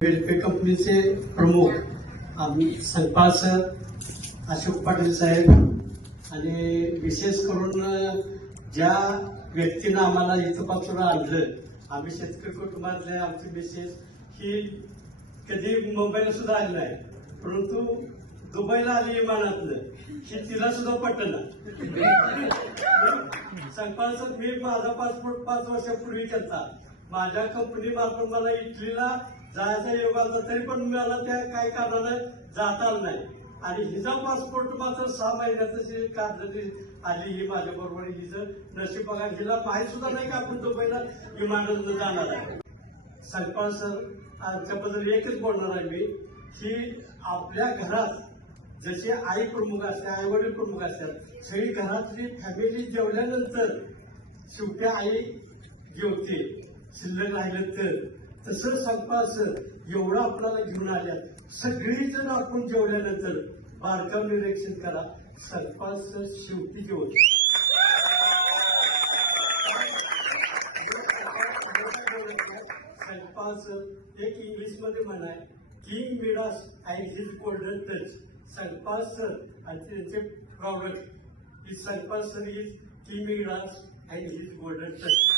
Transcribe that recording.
Welfare कंपनीचे प्रमुख आम्ही संपाळ सर अशोक पाटील साहेब आणि विशेष करून ज्या व्यक्तीनं आम्हाला इथपासून आणलं आम्ही शेतकरी कुटुंबातले आमची मिसेस ही कधी मुंबईला सुद्धा आली नाही परंतु दुबईला आली विमानातनं ही तिला सुद्धा पटलं संपासर मी माझा पासपोर्ट पाच वर्षापूर्वी केलता. माझ्या कंपनी मार्फत मला इटलीला जायचा योग आला तरी पण मला त्या काय कारणाने जाता नाही. आणि हिचा पासपोर्ट मात्र सहा महिन्याचं काढण्याची आली ही माझ्या बरोबर हिचं नशीब बघा हिला माहीत सुद्धा नाही का आपण पहिला विमानातून जाणार आहे. संपाळ सर आजच्याबद्दल एकच बोलणार आहे मी की आपल्या घरात जसे आई प्रमुख असते आई वडील प्रमुख असतात सगळी घरातली फॅमिली जेवल्यानंतर शेवटी आई जेवते. शिल्लक राहिलं तर. तसं संपास सर एवढं आपल्याला घेऊन आल्या. सगळी जण आपण जेवल्यानंतर बारकाव निरीक्षण करा. संपास सर शेवटी जेवत संपास एक इंग्लिशमध्ये म्हणाय King Midas and his golden touch Sampas sir आणि त्यांचे product he Sampas sir is King Midas and his golden touch